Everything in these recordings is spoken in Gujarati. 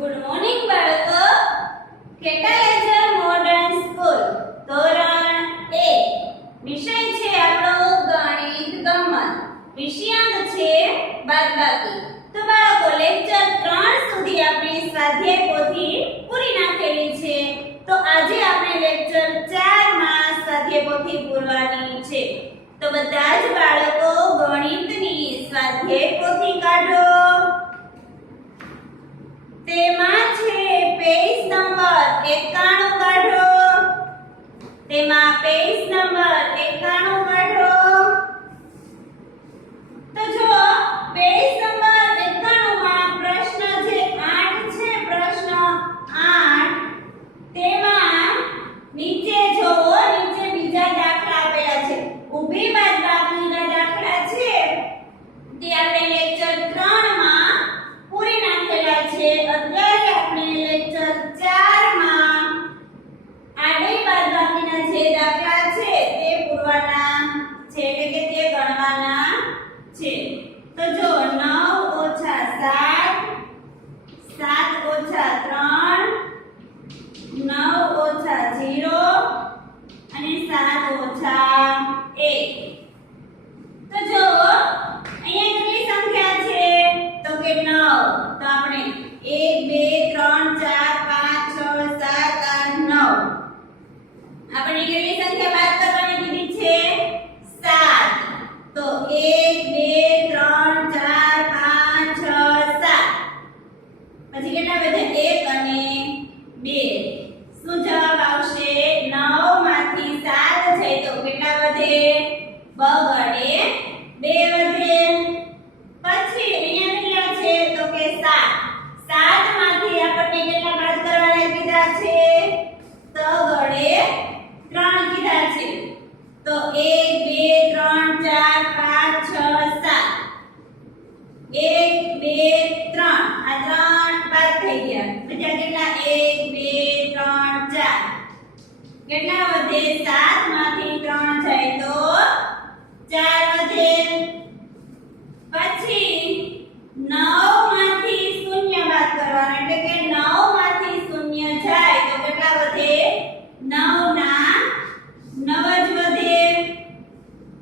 ગુડ મોર્નિંગ બાળકો. કેટલાયઝર મોડર્ન સ્કૂલ ધોરણ 1 વિષય છે આપણો ગણિત ગમ્મત. વિષયાંક છે બાદબાકી. તો બાળકો લેક્ચર 3 સુધી આપણે સ્વાધ્યાય પોથી પૂરી નાખેલી છે. તો આજે આપણે લેક્ચર 4 માં સ્વાધ્યાય પોથી પૂરવાની છે. તો બધા જ બાળકો ગણિતની સ્વાધ્યાય પોથી કાઢો. તેમાં છે પેજ નંબર 91 કાઢો. તેમાં પેજ નંબર 91 કાઢો. તો જો પેજ નંબર 91 માં પ્રશ્ન જે 8 છે, પ્રશ્ન 8 તેમાં નીચે જોવો, નીચે બીજા દાખલા આપેલા છે. ઊભી બાદબાકીના દાખલા છે તે આપણે લેક્ચર 3 માં પૂરી નાખેલા છે. અત્યારે આપણે લેક્ચર 4 માં આડી બાદબાકીના જે દાખલા છે તે પૂરવાના છે, એટલે કે તે ગણવાના છે. તો જો 9 - 7 7 - 3 9 - 0 અને 7 - 1. તો જો અહીંયા કેટલી સંખ્યા છે? તો કે 9. તો આપણે 1 2 3 4 5 6 7 8 9. આપણે કેટલી સંખ્યા બાદ કરવાની કીધી છે? 7. તો 1 2 3 4 5 6 7. પછી કેટલા વધે? 1 અને 2. શું જવાબ આવશે? 9 માંથી 7 જાય તો કેટલા વધે? બગડે 2 વધે. પછી અહીંયા કેટલા છે? તો કે 7. 7 માંથી આપણને કેટલા બાદ કરવાના કીધા છે? તગડે 3 કીધા છે. તો 1 2 3 4 5 6 7. 1 2 3 આ 3 બાદ થઈ ગયા. બીજા કેટલા? 1 2 3 4. કેટલા વધે? 7 માંથી 3 જાય તો 4 વધે. પછી 9 માંથી 0 બાદ કરવાનો, એટલે કે 9 માંથી 0 જાય તો કેટલા વધે? 9 ના 9 જ વધે.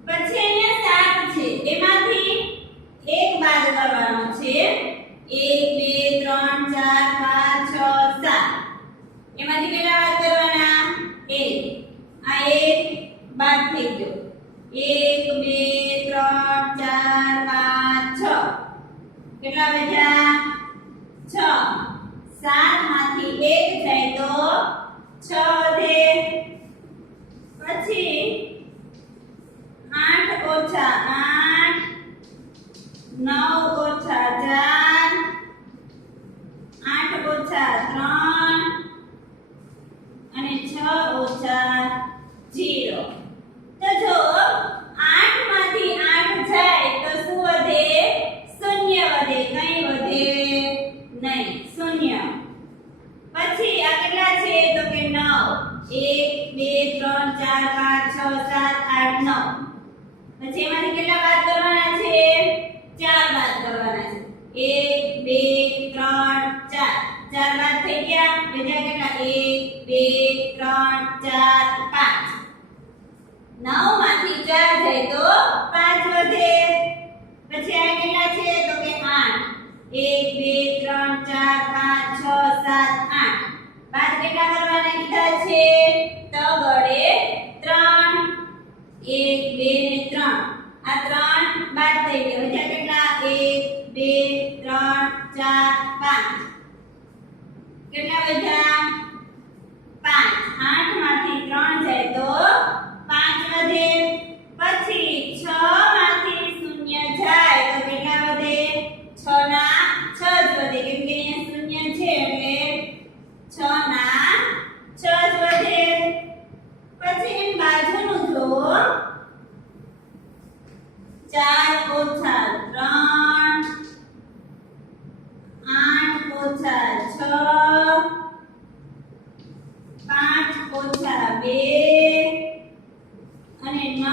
પછી અહીંયા 7 છે, એમાંથી 1 બાદ કરવાનો છે. 1 2 3 4 5 6 7. એમાંથી કેટલા બાદ કરવાના? 1. આ 1 બાદ થઈ ગયો. 1 2 3 4 5 6. કેટલા વધ્યા? 6. 7 માંથી 1 જાય તો 6 વધે. પછી 8 - 8 9 - 4 8 - 3 અને 6 - 0. તો જો 8 માંથી 8 જાય તો શું વધે? 0 વધે. કઈ વધે નહીં, 0. પછી આ કેટલા છે? તો કે 9. 1 2 3 4 5 6 7 8 9. પછી એમાંથી કેટલા બાદ કરવાના છે? 4 બાદ કરવાના છે. 1 2 3 4. 4 બાદ થઈ ગયા. બીજા કેટલા? 1 2 3 4 5. 9 માંથી 4 જાય તો 5 વધે. પછી આ કેટલા છે? તો કે 8. 1 2 3 4 5 6 7 8. બાદ કેટલા કરવાના કીધા છે? તગડે 3. 1 2 ને 3. આ 3 બાદ થઈ ગયા. બીજા કેટલા? 1 2 3 4 5. કેટલા વધ્યા? 5. 8 માંથી 3 જાય તો 5 વધે. પછી 6 માંથી 0 જાય તો કેટલા વધે? 6 ના 6 જ વધે, કેમ કે અહીંયા 0 છે એટલે 6 ના 6 જ વધે. પછી એની બાજુનું જુઓ. 4 - 3 8 - 6 5 - 2 અને 9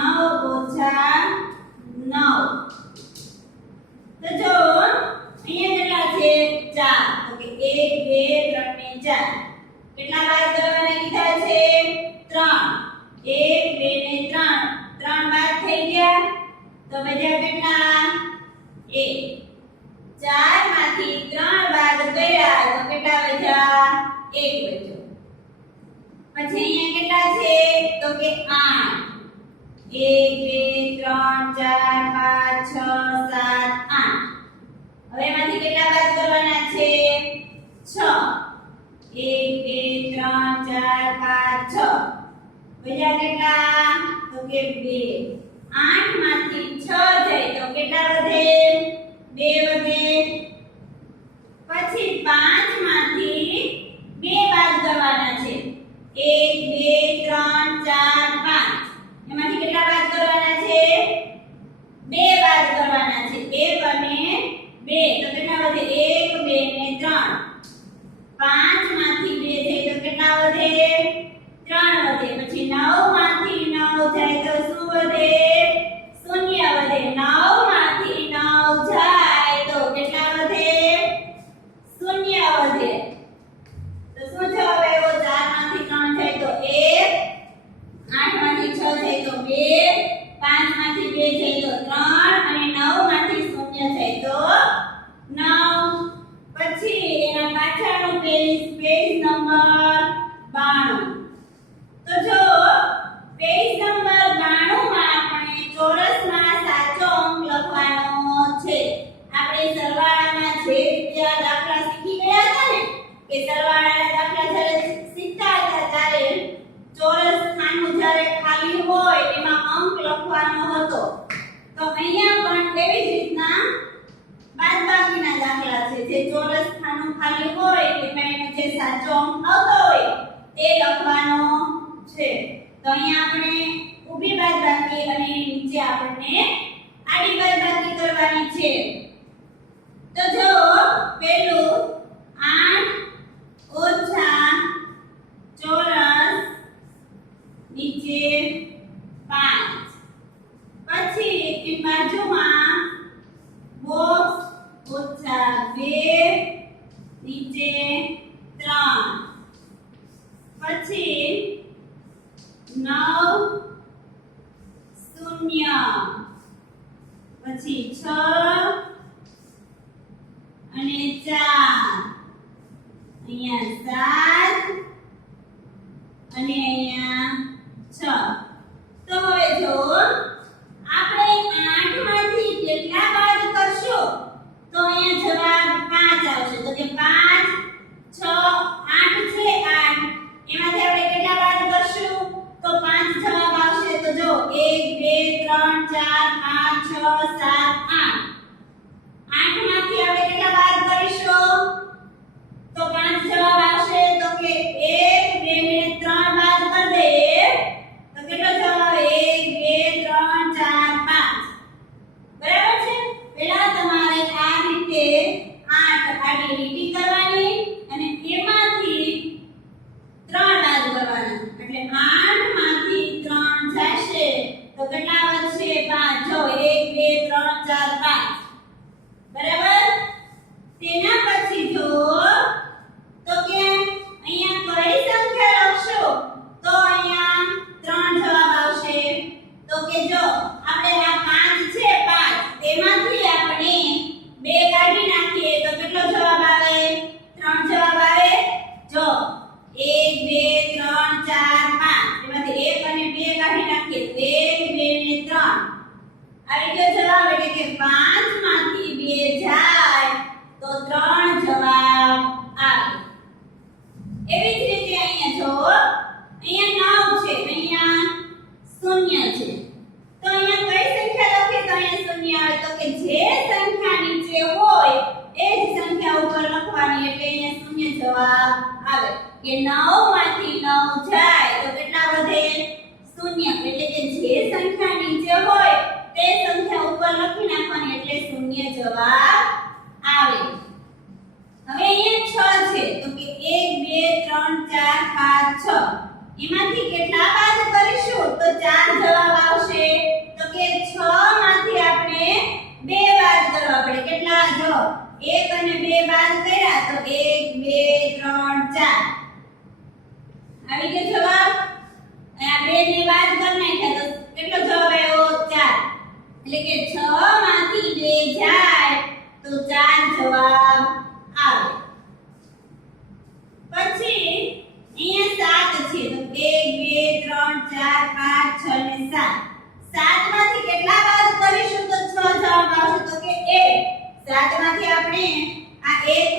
4 માંથી 3 બાદ કર્યા તો કેટલા વધ્યા 1 વધ્યો પછી અહીંયા કેટલા છે તો કે 8 1 2 3 4 5 6 7 8 હવે એમાંથી કેટલા બાદ કરવાના છે 6 1 2 3 4 5 6 બીજા કેટલા તો કે 2 8 માંથી 6 જાય તો કેટલા વધે 2 વધે પછી 5 માંથી 2 બાદ કરવાના છે 1 2 3 4 5 એમાંથી કેટલા બાદ કરવાના છે 2 બાદ કરવાના છે 1 અને 2 તો કેટલા વધે 1 2 ને 3 5 માંથી 2 જાય તો કેટલા વધે 3 વધે પછી 9 માંથી 9 જાય તો શું વધે 0 વધે 9 માંથી 9 જાય તો કેટલા વધે 0 વધે તો શું જવાબ આવ્યો 4 માંથી 3 જાય તો 1 8 માંથી 6 જાય તો 2 5 માંથી 2 જાય તો 3 અને 9 માંથી 0 જાય તો 9 પછી એના પાછળનો પેજ નંબર 92 તો જો પેજ નંબર 92 માં આપણે ચોરસમાં સાચો અંક લખવાનો છે આપણે સરવાળામાં જે રીતે દાખલા શીખી ગયા હતા ને કે સરવાળાના દાખલા જ્યારે શીખતા હતા ત્યારે ચોરસ ખાનું જ્યારે ખાલી હોય એમાં અંક લખવાનો હતો તો અહીંયા પણ એવી જ રીતના બાદબાકીના દાખલા છે જે ચોરસ ખાનું ખાલી હોય એમાં એનો જે સાચો અંક આવતો હોય તે લખવાનો છે તો અહીંયા આપણે ઊભી બાદબાકી અને નીચે આપણને આડી બાદબાકી કરવાની છે તો જો પેલું 8 ઓછા ચોરસ નીચે 5 પછી એની બાજુમાં બોક્સ ઓછા 2 નીચે 3 પછી 9 0 પછી 6 અને 4 અહીંયા 7 અને અહીંયા 6 તો હવે જો આપણે 8 માંથી કેટલા બાદ કરશું તો અહીંયા જવાબ 5 આવશે તો કે 5 6 8 છે 8 એમાંથી આપણે કેટલા બાદ કરશું તો 5 જવાબ આવશે તો જો 1 2 3 4 5 6 7 8 8 માંથી આપણે કેટલા બાદ કરીશું તો 5 જવાબ આવશે તો કે 1 2 ને 3 બાદ કરી દઈએ તો કેટલો જવાબ આવે 1 2 3 4 5 બરાબર છે પહેલા તમારે આ રીતે 8 આડી લીટી કરવાની અને એમાંથી 3 બાદ કરવાના એટલે 8 માંથી 3 જશે તો કેટલા વધશે 5 જો 1 2 3 4 5 બરાબર તેના પછી જો તો કે અહીંયા કઈ સંખ્યા લખશો તો અહીંયા 3 જવાબ આવશે તો કે જો આપણે આ 5 છે 5 તેમાંથી આપણે 2 કાઢી નાખીએ તો કેટલો જવાબ આવે 3 જવાબ આવે જો 1 2 3 4 5 એમાંથી 1 અને 2 કાઢી નાખીએ 1 2 ને 3 આવી ગયો જવાબ એટલે કે 5 માંથી 2 જાય તો 3 જવાબ આવે એવી જ રીતે અહીંયા જો અહીંયા 9 છે અહીંયા 0 છે તો અહીંયા કઈ સંખ્યા લખીએ તો અહીંયા 0 આવે તો કે જે સંખ્યા નીચે હોય એ જ સંખ્યા ઉપર લખવાની એટલે અહીંયા 0 જવાબ આવે કે 9 માંથી 9 જાય તો કેટલા વધે 0 એટલે કે જે સંખ્યા નીચે હોય તે સંખ્યા ઉપર લખી નાખવાની એટલે 0 જવાબ આવે હવે અહીંયા 6 છે તો કે 1 2 3 4 5 6 એમાંથી કેટલા બાદ કરીશું તો 4 જવાબ આવશે તો કે 6 માંથી આપણે 2 બાદ કરવા પડે કેટલા જો 1 અને 2 બાદ કર્યા તો 1 2 3 4 આવી ગયો જવાબ અને આ 2 ને બાદ કરી નાખ્યા તો કેટલો જવાબ આવ્યો 4 એટલે કે 6 માંથી 2 જાય તો 4 આપણે આ એક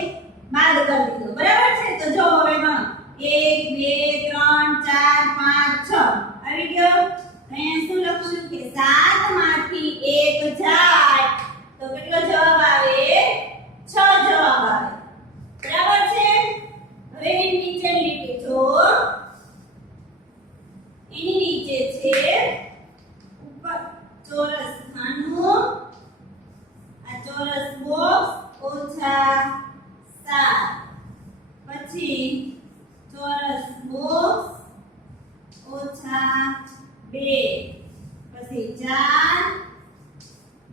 બાદ કરી દીધો બરાબર છે તો જો હવે ગણો 1 2 3 4 5 6 આવી ગયો અહીંયા શું લખશું કે 7 માંથી 1 જાય તો કેટલો જવાબ આવે 6 જવાબ આવે બરાબર છે હવે એની નીચે લીટી જો એની નીચે છે ઉપર ચોરસ ખાનું આ ચોરસ બોક્સ ઓછા 7 પછી ચોરસ બોક્સ ઓછા 2 પછી 4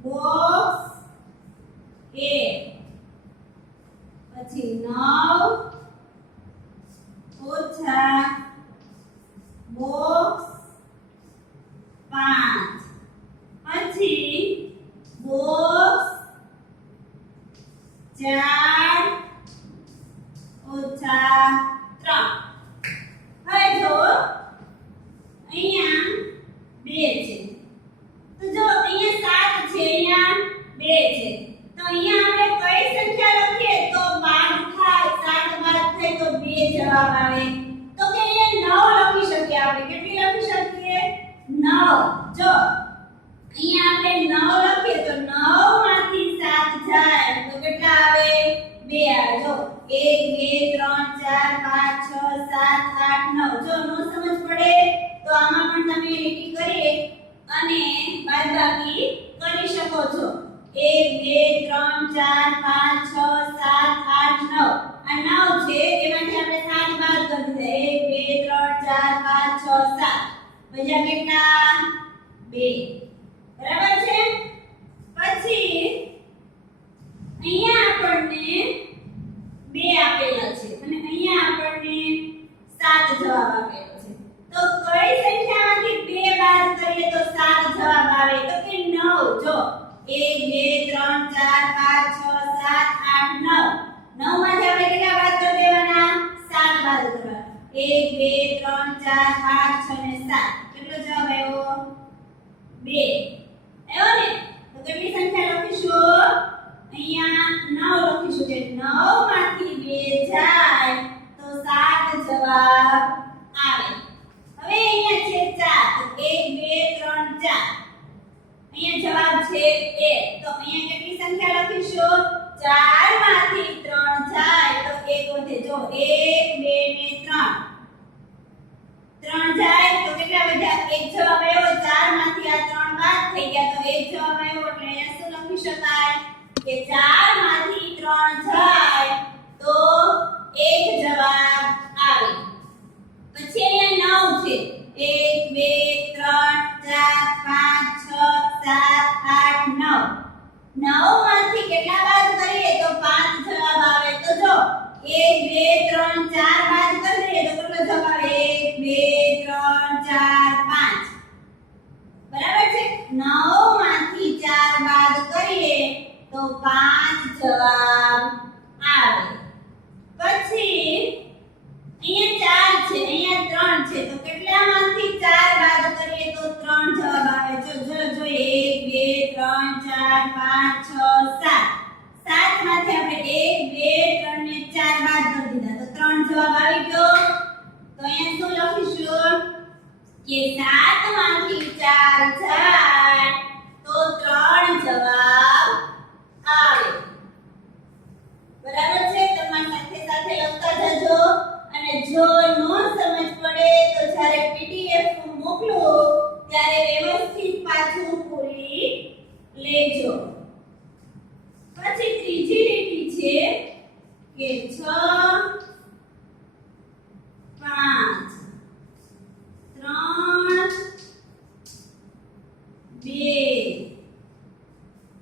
બોક્સ 1 પછી 9 ઓછા બોક્સ 5 પછી બોક્સ 4 ઓછા 3 હવે જો અહીંયા 2 છે તો જો અહીંયા 7 છે અહીંયા 2 છે તો અહીંયા આપણે કઈ સંખ્યા લખીએ તો બાદ થાય 7 બાદ થાય તો 2 જવાબ આવે તો કે અહીંયા 9 લખી શકીએ આપણે કેટલી લખી શકીએ 9 જો અહીંયા આપણે 9 લખીએ તો 9 માંથી 7 જાય તો કેટલા આવે 2 આવે જો 1 2 3 4 5 6 7 8 9 જો નો સમજ પડે તો આમાં પણ તમે લીટી કરી અને બાદબાકી કરી શકો છો 1 2 3 4 5 6 7 8 9 આ 9 છે એમાંથી આપણે 7 બાદ કરી દીધા 1 2 3 4 5 6 7 બીજા કેટલા 2 બરાબર છે પછી અહીંયા આપણને 2 આપેલા છે અને અહીંયા આપણને 7 જવાબ આપેલો છે તો કઈ સંખ્યામાંથી 2 બાદ કરીએ તો 7 જવાબ આવે તો કે 9 જો 1 2 3 4 5 6 7 8 9 9 માંથી આપણે કેટલા બાદ કરી દેવાના 7 બાદ કરવાના 1 2 3 4 5 6 અને 7 કેટલો જવાબ આવ્યો 2 આવ્યો ને તો કેટલી સંખ્યા લખીશું અહીંયા 9 લખીશું કે 9 માંથી 2 જાય તો 7 જવાબ આવે હવે અહીંયા છે 4 તો 1 2 3 4 અહીંયા જવાબ છે 1 તો અહીંયા કેટલી સંખ્યા લખીશું 4 માંથી 3 જાય તો 1 વધે જો 1 2 ને 3 જાય તો કેટલા વધ્યા 1 જવાબ આવ્યો 4 માંથી આ 3 બાદ થઈ ગયા તો 1 જવાબ આવ્યો એટલે અહીંયા શું લખી શકાય કે 4 માંથી 3 જાય તો 1 જવાબ આવે પછી અહીંયા 9 છે 1 2 3 4 5 6 7 8 9 9 માંથી કેટલા બાદ કરીએ તો 5 જવાબ આવે તો જો 1 2 3 4 બાદ કરીએ તો કેટલો જવાબ આવે 1 2 3 4 5 બરાબર છે 9 માંથી 4 બાદ કરીએ તો 5 જવાબ આવે પછી અહીંયા 4 છે અહીંયા 3 છે તો કેટલામાંથી 4 બાદ કરીએ તો 3 જવાબ આવે જો 1 2 3 4 5 6 7 માંથી આપણે 1 2 3 ને 4 બાદ કરી દીધા તો 3 જવાબ આવી ગયો તો અહીંયા શું લખીશું કે 7 માંથી 4 જાય તો 3 જવાબ આવે બરાબર છે તમારી સાથે લખતા જજો અને જો નો સમજ પડે તો જ્યારે પીડીએફ મોકલું ત્યારે વ્યવસ્થિત પાછું પૂરી લેજો પછી ત્રીજી લીટી છે કે 6 5 3 2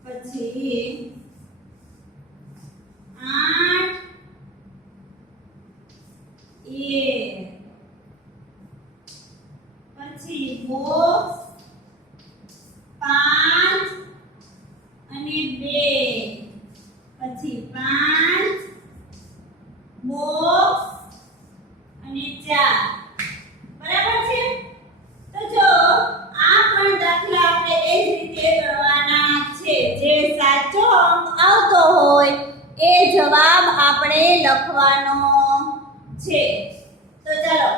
પછી 8 1 પછી બોક્સ 5 અને 2 પછી 5 બોક્સ અને 4 બરાબર છે તો જો આ પણ દાખલા આપણે એ જ રીતે કરવાના છે જે સાચો અંક આવતો હોય આપણે લખવાનો છે. તો ચાલો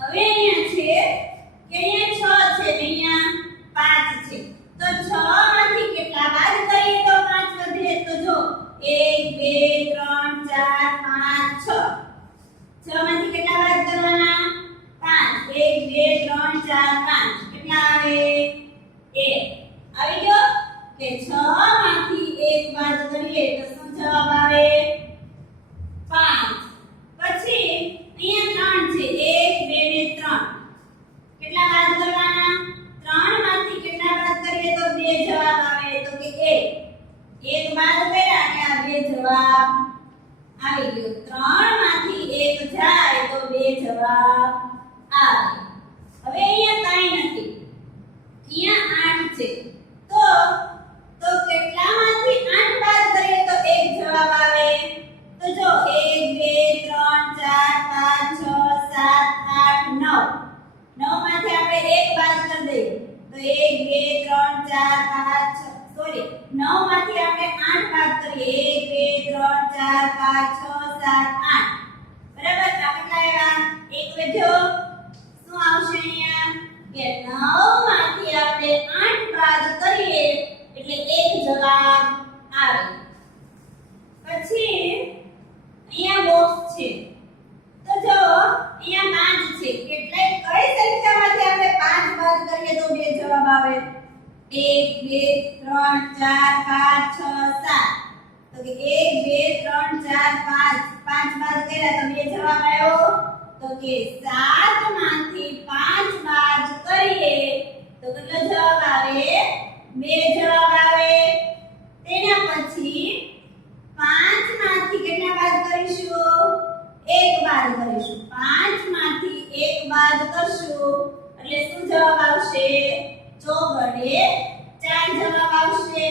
હવે અહીંયા છે કે અહીંયા 6 છે ને અહીંયા 5 છે. તો 6 માંથી કેટલા બાદ કરીએ તો 5 વધે? તો જો 1 2 3 4 5 6. 6 માંથી કેટલા બાદ કરવાના? 5. 1 2 3 4 5 કેટલા આવે? 1 આવી ગયો કે 6 માંથી 1 બાદ કરીએ તો શું જવાબ આવે? 5. પછી અહીંયા 3 છે 1 2 ને 3 કેટલા બાદ કરવાના? 3 માંથી કેટલા બાદ કરીએ તો 2 જવાબ આવે? તો કે 1. 1 બાદ કર્યા અને આ 2 જવાબ આવી ગયો. 3 માંથી 1 જાય તો 2 જવાબ આવે. હવે અહીંયા કાઈ નથી, અહીંયા 8 છે. તો કેટલામાંથી 8 બાદ કરીએ તો 1 જવાબ આવે? તો જો 1 2 3 4 5 6 7 8 9. 9 માંથી આપણે 1 બાદ કરી દઈએ તો 1 2 3 4 5 6 સોરી 9 માંથી આપણે 8 બાદ કરીએ 1 2 3 4 5 6 7 8 બરાબર. આ કેટલા આવ્યા? 1 વધ્યો. શું આવશે અહીંયા? કે 9 માંથી આપણે 8 બાદ કરીએ એટલે 1 જવાબ આવે. પછી અહીંયા બોક્સ છે. તો જો અહીંયા 5 છે. એટલે કઈ સંખ્યામાંથી આપણે 5 બાદ કરીએ તો 2 જવાબ આવે? 1 2 3 4 5 6 7. તો કે 1 2 3 4 5 બાદ કર્યા તો 2 જવાબ આવ્યો? તો કે 7 માંથી 5 બાદ કરીએ તો કેટલો જવાબ આવે? 2 જવાબ આવે. તેના પછી 5 માંથી કેટલા બાદ કરીશું? 1 બાદ કરીશું. 5 માંથી 1 બાદ કરશું એટલે શું જવાબ આવશે? 4 વડે 4 જવાબ આવશે.